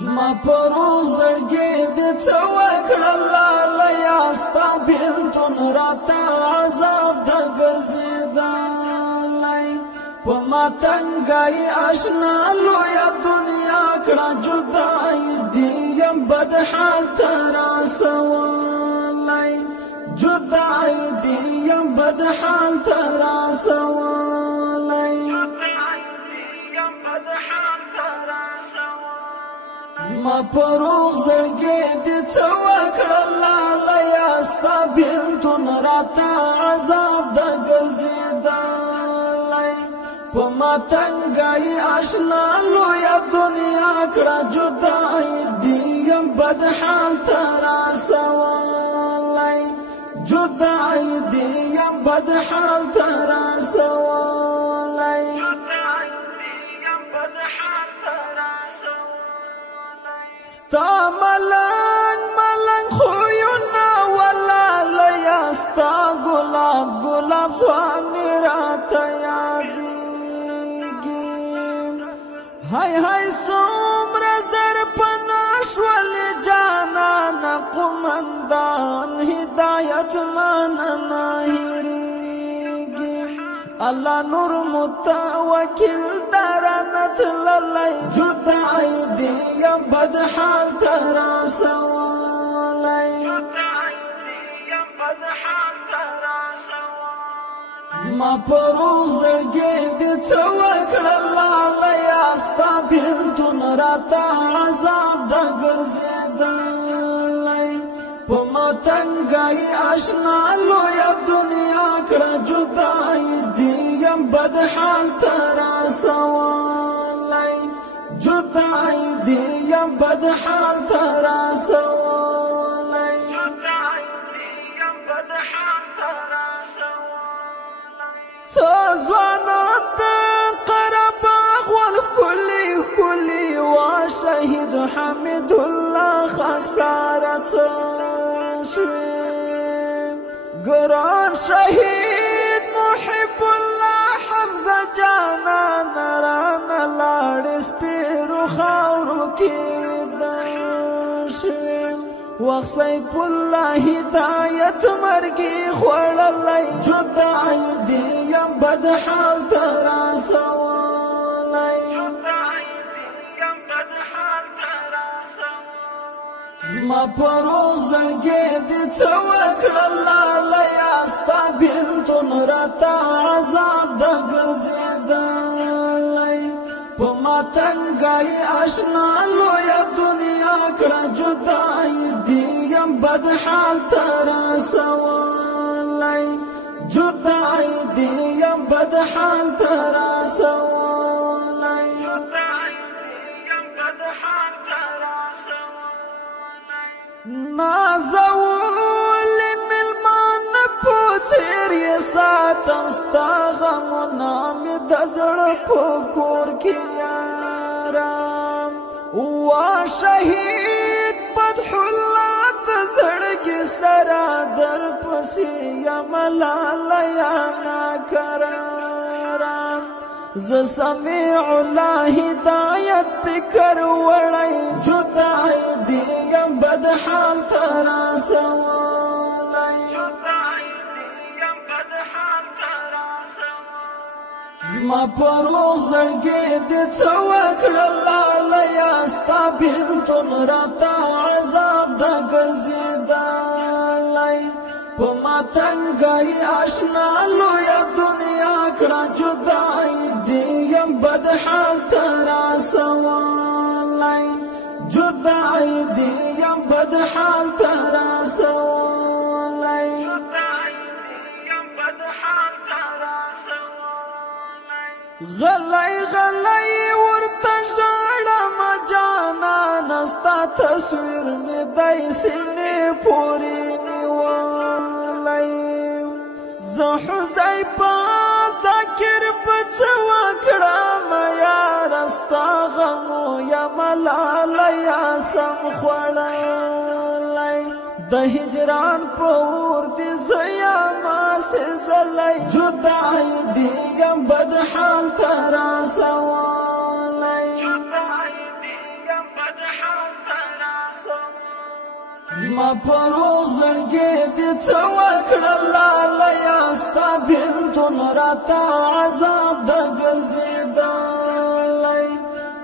زما پروغ زړګي دې څه وکړل لالیه ستا بېلتون راته عذاب د ګرځېدلی په ما تنګی اشنا لویه دنیا کړه جدایي دې یم بد حال ته رسولی جدایي دې یم بد حال ته رسولی زما پروغ زړګي دې څه وکړل لالیه ستا بېلتون راته عذاب د ګرځېدلی په ما تنګی اشنا لویه دنیا کړه جدایي دې یم بد حال ته رسولی جدایي دې یم بد حال ته رسولی ستا ملنګ ملنګ خویونه ولالیه ستا ګلاب ګلاب ځواني راته یادېږي هی هی څومره زر پناه شولې جانانه قومندان هدایت مانه نه هېرېږي الله نور متوکل درانه تللی جدایي دې یم بد حال ته رسولی زما پروغ زړګي دې څه وکړل لالیه ستا بېلتون راته عذاب د ګرځېدلی په ما تنګی اشنا لویه دنیا کړه جدایي دې یم بد حال ته رسولی جدایي دې یم بد حال ته رسولی څه ځوانان د قره باغ والښکلي ښکلي وا شهید حمیدالله خاکساره څه شوې ګران شهید محب الله حمزه جانانه رانه لاړې سپېرو خاورو کې ویده شوې وخت سیف الله هدایت مرګي خوړلی جدایي دې یم بد حال ته رسولی زما پروغ زړګي دې څه وکړل لالیه ستا بېلتون راته عذاب د ګرځېدلی په ما تنګی اشنا لویه دنیا کړه جدایي دې یم بد حال ته رسولی جدایي دې یم بد حال ته رسولی نازولې مېلمانه په څېر یې ساتم ستا غمونه مې د زړه په کور کې یارم وا شهید فتح الله د زړګي سره درپسې یم لالیه ناکرارم زه سمیع الله هدایت فکر وړی جدایي دې یم بد حال ته رسولی زما پروغ زړګي دې څه وکړل لالیه ستا بېلتون راته عذاب د ګرځېدلی په ما تنګی اشنا لویه دنیا کړه جدایي دې یم بد حال ته رسولی جدایي دې یم بد حال ته رسولی غلی غلی ورته ژړم جانانه ستا تصویر مې دی سینې پورې نیولی زه حذیفه ذاکر په څه وکړم یاره ستا غمو یم لالیه سم خوړلی د هجران په اور دې زه یم سېزلی جدایي دې یم بد حال ته رسولی زما پروغ زړګي دې څه وکړه لالیه ستا بېلتون راته عذاب د ګرځېدلی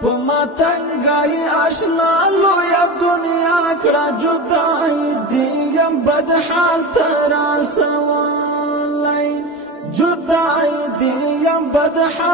په ما تنګایي اشنا لویه دنیا کړه جدایي دې یم بد حال ته راسولی جدایي دې یم بد حال